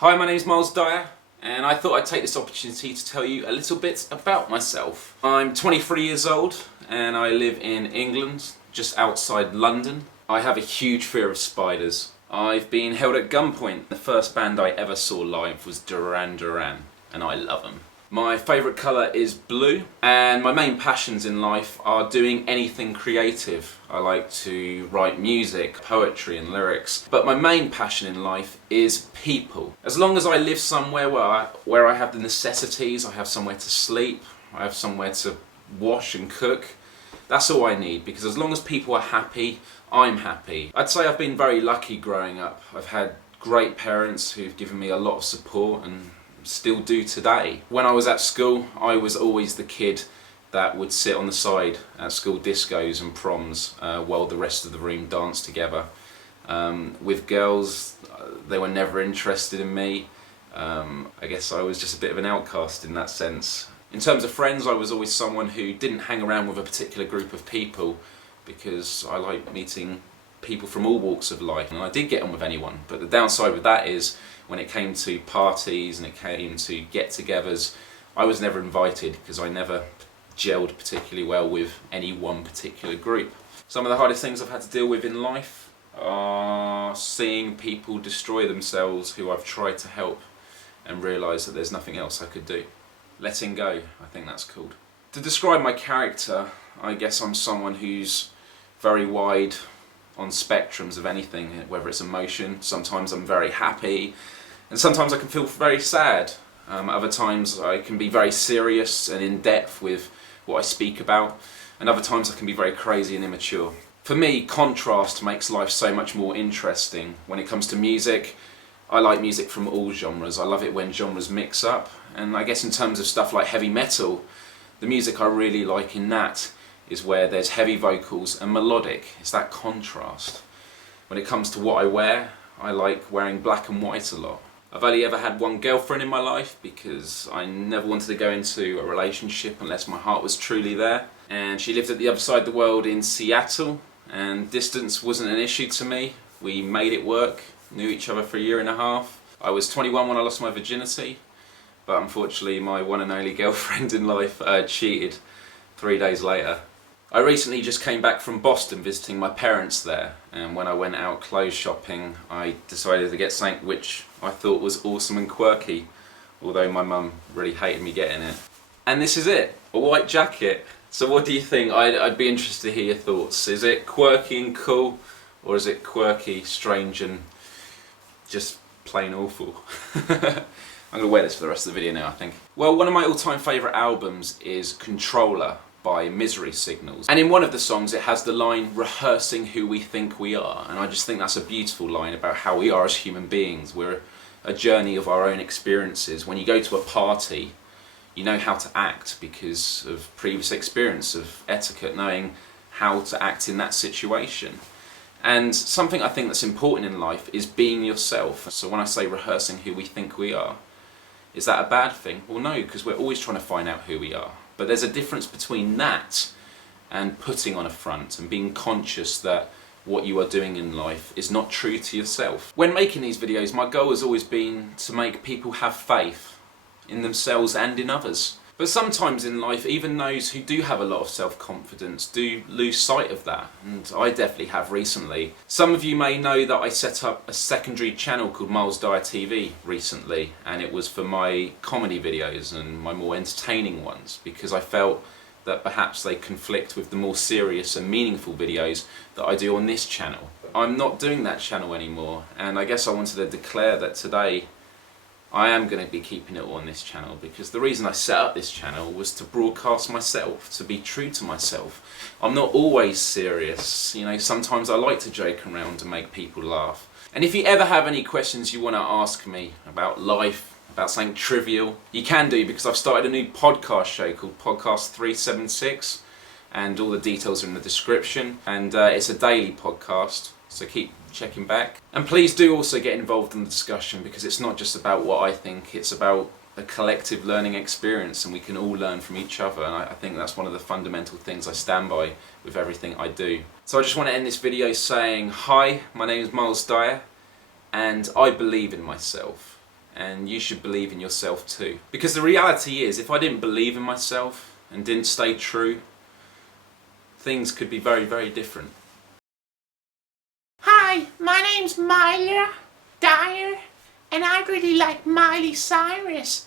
Hi, my name is Myles Dyer, and I thought I'd take this opportunity to tell you a little bit about myself. I'm 23 years old and I live in England, just outside London. I have a huge fear of spiders. I've been held at gunpoint. The first band I ever saw live was Duran Duran, and I love them. My favourite colour is blue, and my main passions in life are doing anything creative. I like to write music, poetry and lyrics, but my main passion in life is people. As long as I live somewhere where I have the necessities, I have somewhere to sleep, I have somewhere to wash and cook, that's all I need, because as long as people are happy, I'm happy. I'd say I've been very lucky growing up. I've had great parents who've given me a lot of support and still do today. When I was at school, I was always the kid that would sit on the side at school discos and proms while the rest of the room danced together. With girls, they were never interested in me. I guess I was just a bit of an outcast in that sense. In terms of friends, I was always someone who didn't hang around with a particular group of people because I like meeting people from all walks of life, and I did get on with anyone. But the downside with that is when it came to parties and it came to get-togethers, I was never invited because I never gelled particularly well with any one particular group. Some of the hardest things I've had to deal with in life are seeing people destroy themselves who I've tried to help and realise that there's nothing else I could do. Letting go, I think that's called. To describe my character, I guess I'm someone who's very wide on spectrums of anything, whether it's emotion. Sometimes I'm very happy, and sometimes I can feel very sad. Other times I can be very serious and in depth with what I speak about, and other times I can be very crazy and immature. For me, contrast makes life so much more interesting. When it comes to music, I like music from all genres. I love it when genres mix up, and I guess in terms of stuff like heavy metal, the music I really like in that is where there's heavy vocals and melodic. It's that contrast. When it comes to what I wear, I like wearing black and white a lot. I've only ever had one girlfriend in my life because I never wanted to go into a relationship unless my heart was truly there. And she lived at the other side of the world in Seattle, and distance wasn't an issue to me. We made it work, knew each other for a year and a half. I was 21 when I lost my virginity, but unfortunately my one and only girlfriend in life cheated 3 days later. I recently just came back from Boston visiting my parents there, and when I went out clothes shopping I decided to get something which I thought was awesome and quirky, although my mum really hated me getting it. And this is it, a white jacket. So what do you think? I'd be interested to hear your thoughts. Is it quirky and cool, or is it quirky, strange and just plain awful? I'm going to wear this for the rest of the video now, I think. Well, one of my all-time favourite albums is Controller by Misery Signals, and in one of the songs it has the line "rehearsing who we think we are," and I just think that's a beautiful line about how we are as human beings. We're a journey of our own experiences. When you go to a party, you know how to act because of previous experience of etiquette, knowing how to act in that situation. And something I think that's important in life is being yourself. So when I say rehearsing who we think we are, is that a bad thing? Well, no, because we're always trying to find out who we are. But there's a difference between that and putting on a front and being conscious that what you are doing in life is not true to yourself. When making these videos, my goal has always been to make people have faith in themselves and in others. But sometimes in life, even those who do have a lot of self-confidence do lose sight of that, and I definitely have recently. Some of you may know that I set up a secondary channel called Myles Dyer TV recently, and it was for my comedy videos and my more entertaining ones, because I felt that perhaps they conflict with the more serious and meaningful videos that I do on this channel. I'm not doing that channel anymore, and I guess I wanted to declare that today I am going to be keeping it on this channel, because the reason I set up this channel was to broadcast myself, to be true to myself. I'm not always serious, you know, sometimes I like to joke around and make people laugh. And if you ever have any questions you want to ask me about life, about something trivial, you can do, because I've started a new podcast show called Podcast 376, and all the details are in the description, and it's a daily podcast, so keep checking back. And please do also get involved in the discussion, because it's not just about what I think, it's about a collective learning experience, and we can all learn from each other, and I think that's one of the fundamental things I stand by with everything I do. So I just want to end this video saying, hi, my name is Myles Dyer, and I believe in myself. and you should believe in yourself too. Because the reality is, if I didn't believe in myself and didn't stay true, things could be very, very different. Hi, my name's Myles Dyer, and I really like Miley Cyrus.